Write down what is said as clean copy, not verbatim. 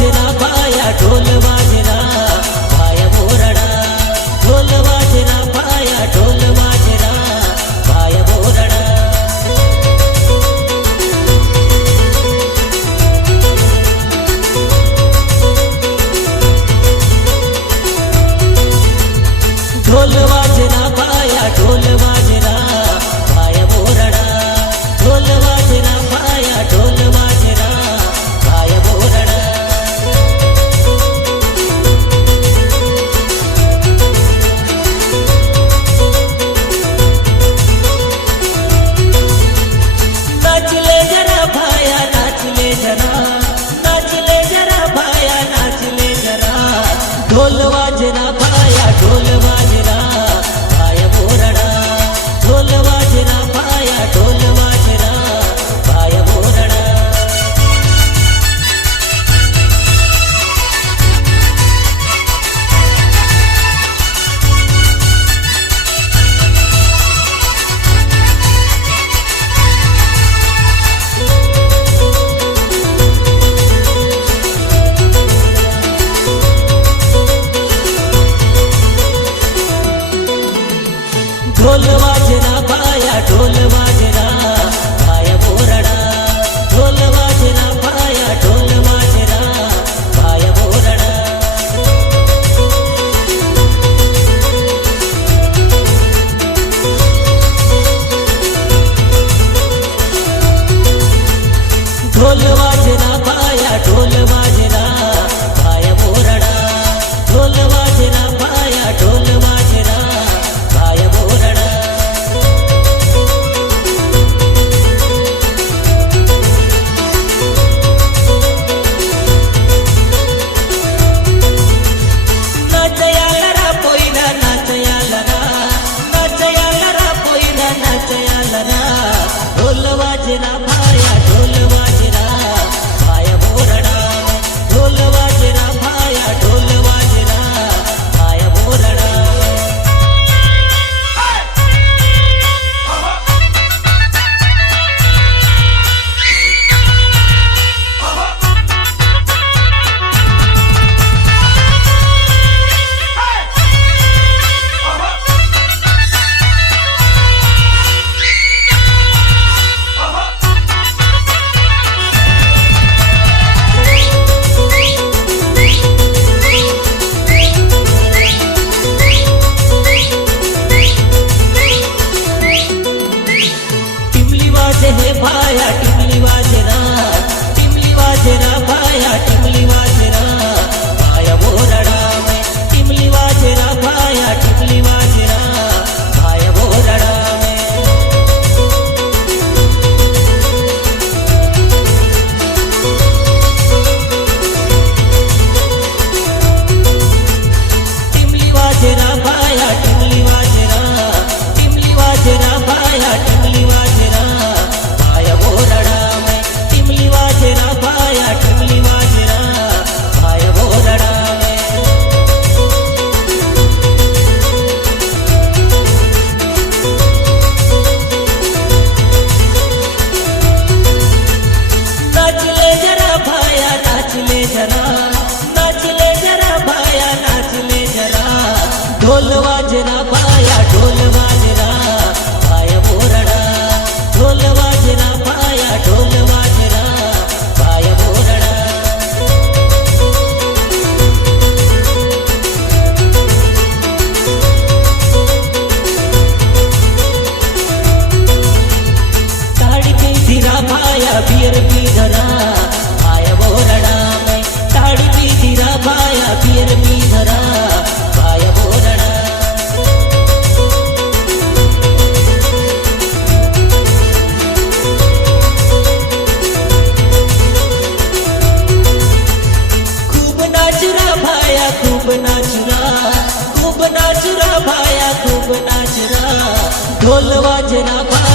वाजना पाया ढोल वाजना पाया बोरडा ढोल वाजना पाया ढोल वाजना पाया बोरडा ढोल वाजना पाया ढोल वाजना पाया बोरडा ढोल वाजना पाया ढोल वाजना पाया बोरडा नाचले जरा भाया नाचले जरा नाचले जरा भाया नाचले जरा ढोल वाजना पाया ढोल वाजना पाया बोरडा ढोल वाजना पाया ढोल वाजना पाया बोरडा ढोल वाजना पाया ढोल वाजना पाया बोरडा ढोल वाजना पाया ढोल वाजना पाया बोरडा ढोल वाजना पाया ढोल वाजना पाया बोरडा ढोल वाजना पाया ढोल वाजना पाया बोरडा नाचयालरा पोईना नाचयालरा नाचयालरा पोईना नाचयालरा ढोल वाजना पाया ढोल वाजना पाया बोरडा ढोल वाजना पाया ढोल वाजना पाया बोरडा टिमली वाजे हे भाया टिमली वाजना भाया टिमली वाजना भाया बोरडा में टिमली वाजना भाया टिमली वाजना भाया बोरडा में टिमली वाजना भाया टिमली वाजना भाया टिमली वाजना भाया बोरडा में टिमली वाजना भाया टिमली वाजना भाया बोरडा में नाचले जरा भाया नाचले जरा नाचले जरा भाया नाचले जरा ढोल वाजना पाया ढोल वाजना पाया बोरडा ढोल वाजना पाया ढोल वाजना पाया बोरडा ताड़ी पी धीरा भाया बियर पी धरा पाया बोरडा में ताड़ी पी धीरा भाया बियर पी धरा पाया बोरडा खूब नाचरा भाया खूब नाचरा भाया खूब नाचरा ढोल वाजना भाया